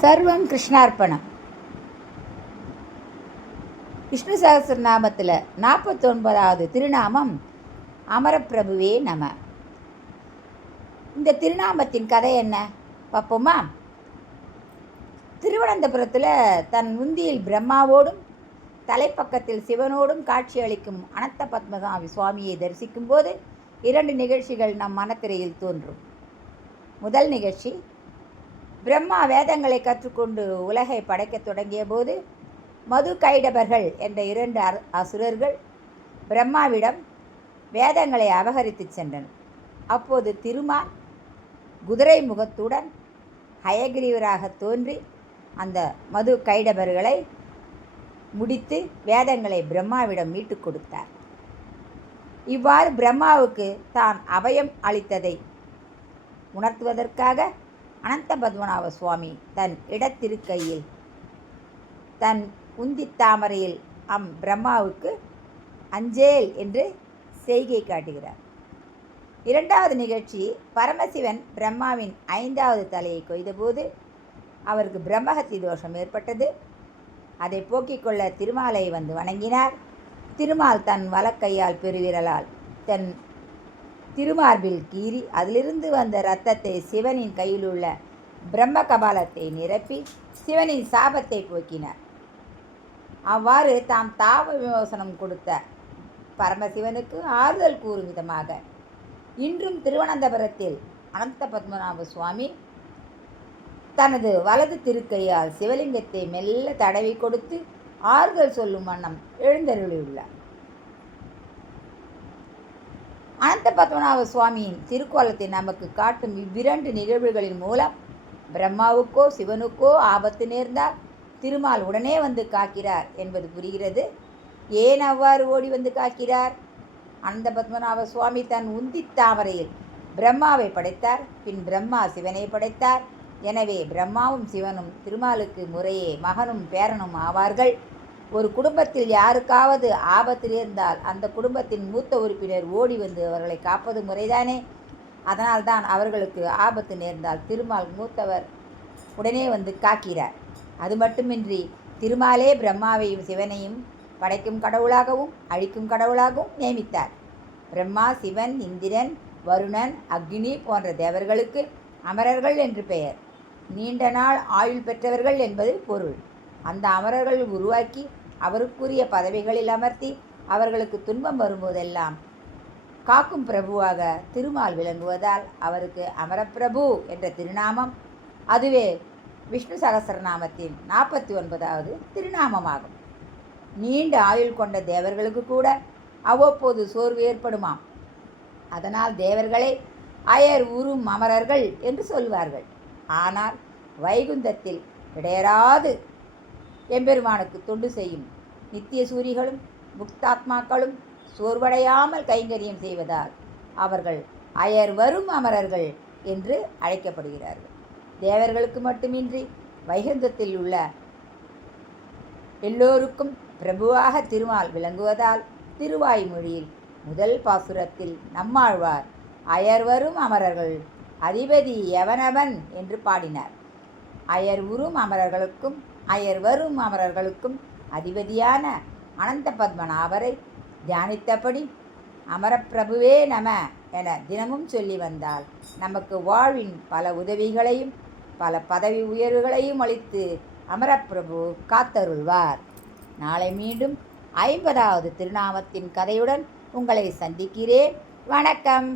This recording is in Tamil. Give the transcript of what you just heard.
சர்வம் கிருஷ்ணார்ப்பணம். விஷ்ணு சகஸ்ரநாமத்தில் 49வது திருநாமம் அமரப்பிரபுவே நம. இந்த திருநாமத்தின் கதை என்ன பார்ப்போமா? திருவனந்தபுரத்தில் தன் உந்தியில் பிரம்மாவோடும் தலைப்பக்கத்தில் சிவனோடும் காட்சி அளிக்கும் அனந்த பத்மநாப சுவாமியை தரிசிக்கும் போது 2 நிகழ்ச்சிகள் நம் மனத்திரையில் தோன்றும். முதல் நிகழ்ச்சி, பிரம்மா வேதங்களை கற்றுக்கொண்டு உலகை படைக்கத் தொடங்கிய போது மது கைடபர்கள் என்ற 2 அசுரர்கள் பிரம்மாவிடம் வேதங்களை அபகரித்து சென்றனர். அப்போது திருமால் குதிரை முகத்துடன் ஹயகிரீவராக தோன்றி அந்த மது கைடபர்களை முடித்து வேதங்களை பிரம்மாவிடம் மீட்டு கொடுத்தார். இவ்வாறு பிரம்மாவுக்கு தான் அபயம் அளித்ததை உணர்த்துவதற்காக அனந்த பத்மநாப சுவாமி தன் இடத்திருக்கையில் தன் உந்தி தாமரையில் பிரம்மாவுக்கு அஞ்சேல் என்று செய்கை காட்டுகிறார். 2வது நிகழ்ச்சி, பரமசிவன் பிரம்மாவின் 5வது தலையை கொய்தபோது அவருக்கு பிரம்மஹத்தி தோஷம் ஏற்பட்டது. அதை போக்கிக் கொள்ள திருமாலை வந்து வணங்கினார். திருமால் தன் வலக்கையால் பெருவிரலால் தன் திருமார்பில் கீறி அதிலிருந்து வந்த இரத்தத்தை சிவனின் கையில் உள்ள பிரம்ம கபாலத்தை நிரப்பி சிவனின் சாபத்தை போக்கினார். அவ்வாறு தாம் தாப விமோசனம் கொடுத்த பரமசிவனுக்கு ஆறுதல் கூறும் விதமாக இன்றும் திருவனந்தபுரத்தில் அனந்த பத்மநாப சுவாமி தனது வலது திருக்கையால் சிவலிங்கத்தை மெல்ல தடவி கொடுத்து ஆறுதல் சொல்லும் வண்ணம் எழுந்தருளியுள்ளார். அனந்த பத்மநாப சுவாமியின் திருக்கோலத்தை நமக்கு காட்டும் இவ்விரண்டு நிகழ்வுகளின் மூலம் பிரம்மாவுக்கோ சிவனுக்கோ ஆபத்து நேர்ந்தால் திருமால் உடனே வந்து காக்கிறார் என்பது புரிகிறது. ஏன் அவ்வாறு ஓடி வந்து காக்கிறார்? அனந்த பத்மநாப சுவாமி தன் உந்தி தாமரையில் பிரம்மாவை படைத்தார். பின் பிரம்மா சிவனை படைத்தார். எனவே பிரம்மாவும் சிவனும் திருமாலுக்கு முறையே மகனும் பேரனும் ஆவார்கள். ஒரு குடும்பத்தில் யாருக்காவது ஆபத்து நேர்ந்தால் அந்த குடும்பத்தின் மூத்த உறுப்பினர் ஓடி வந்து அவர்களை காப்பது முறைதானே. அதனால்தான் அவர்களுக்கு ஆபத்து நேர்ந்தால் திருமால் மூத்தவர் உடனே வந்து காக்கிறார். அது மட்டுமின்றி திருமாலே பிரம்மாவையும் சிவனையும் படைக்கும் கடவுளாகவும் அழிக்கும் கடவுளாகவும் நியமித்தார். பிரம்மா, சிவன், இந்திரன், வருணன், அக்னி போன்ற தேவர்களுக்கு அமரர்கள் என்று பெயர். நீண்ட நாள் ஆயுள் பெற்றவர்கள் என்பது பொருள். அந்த அமரர்கள் உருவாக்கி அவருக்குரிய பதவிகளில் அமர்த்தி அவர்களுக்கு துன்பம் வரும்போதெல்லாம் காக்கும் பிரபுவாக திருமால் விளங்குவதால் அவருக்கு அமரப்பிரபு என்ற திருநாமம். அதுவே விஷ்ணு சகஸ்ரநாமத்தின் 49வது திருநாமமாகும். நீண்ட ஆயுள் கொண்ட தேவர்களுக்கு கூட அவ்வப்போது சோர்வு ஏற்படுமாம். அதனால் தேவர்களை அயர் உறும் அமரர்கள் என்று சொல்வார்கள். ஆனால் வைகுந்தத்தில் இடையராது எம்பெருமானுக்கு தொண்டு செய்யும் நித்திய சூரிகளும் முக்தாத்மாக்களும் சோர்வடையாமல் கைங்கரியம் செய்வதால் அவர்கள் அயர் வரும் அமரர்கள் என்று அழைக்கப்படுகிறார்கள். தேவர்களுக்கு மட்டுமின்றி வைகுந்தத்தில் உள்ள எல்லோருக்கும் பிரபுவாக திருமால் விளங்குவதால் திருவாய்மொழியில் முதல் பாசுரத்தில் நம்மாழ்வார் அயர் வரும் அமரர்கள் அதிபதி எவனவன் என்று பாடினார். அயர் உறும் அமரர்களுக்கும் அயர் வரும் அமரர்களுக்கும் அதிபதியான அனந்த பத்மநாபரை தியானித்தபடி அமரப்பிரபுவே நம என தினமும் சொல்லி வந்தால் நமக்கு வாழ்வின் பல உதவிகளையும் பல பதவி உயர்வுகளையும் அளித்து அமரப்பிரபு காத்தருள்வார். நாளை மீண்டும் 50வது திருநாமத்தின் கதையுடன் உங்களை சந்திக்கிறேன். வணக்கம்.